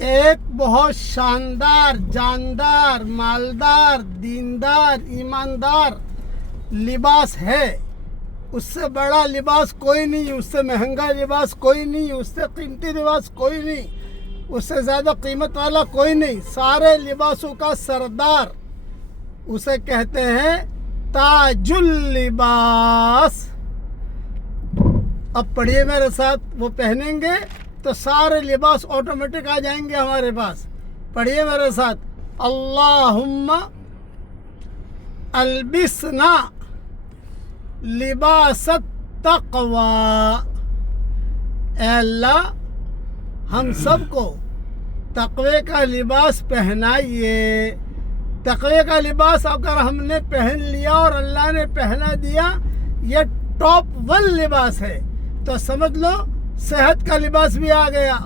ایک بہت شاندار، جاندار، مالدار، دیندار، ایماندار لباس ہے. اس سے بڑا لباس کوئی نہیں، اس سے مہنگا لباس کوئی نہیں، اس سے قیمتی لباس کوئی نہیں، اس سے زیادہ قیمت والا کوئی نہیں. سارے لباسوں کا سردار اسے کہتے ہیں تاج اللباس. اب پڑھیے میرے ساتھ، وہ پہنیں گے تو سارے لباس آٹومیٹک آ جائیں گے ہمارے پاس. پڑھیے میرے ساتھ، اللہم البسنا لباس التقوی. اے اللہ ہم سب کو تقوی کا لباس پہنائیے. تقوی کا لباس اگر ہم نے پہن لیا اور اللہ نے پہنا دیا، یہ ٹاپ 1 لباس ہے. تو سمجھ لو صحت کا لباس بھی آ گیا،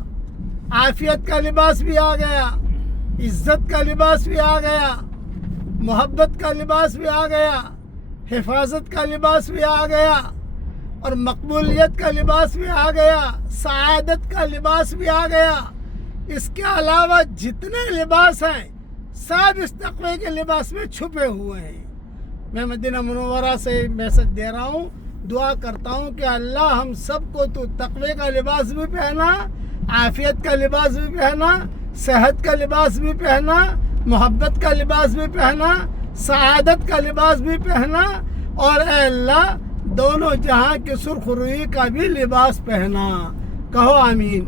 عافیت کا لباس بھی آ گیا، عزت کا لباس بھی آ گیا، محبت کا لباس بھی آ گیا، حفاظت کا لباس بھی آ گیا، اور مقبولیت کا لباس بھی آ گیا، سعادت کا لباس بھی آ گیا. اس کے علاوہ جتنے لباس ہیں سب اس تقوی کے لباس میں چھپے ہوئے ہیں. میں مدینہ منورہ سے میسج دے رہا ہوں، دعا کرتا ہوں کہ اللہ ہم سب کو تو تقوی کا لباس بھی پہنا، عافیت کا لباس بھی پہنا، صحت کا لباس بھی پہنا، محبت کا لباس بھی پہنا، سعادت کا لباس بھی پہنا، اور اے اللہ دونوں جہاں کی سرخ روئی کا بھی لباس پہنا. کہو آمین.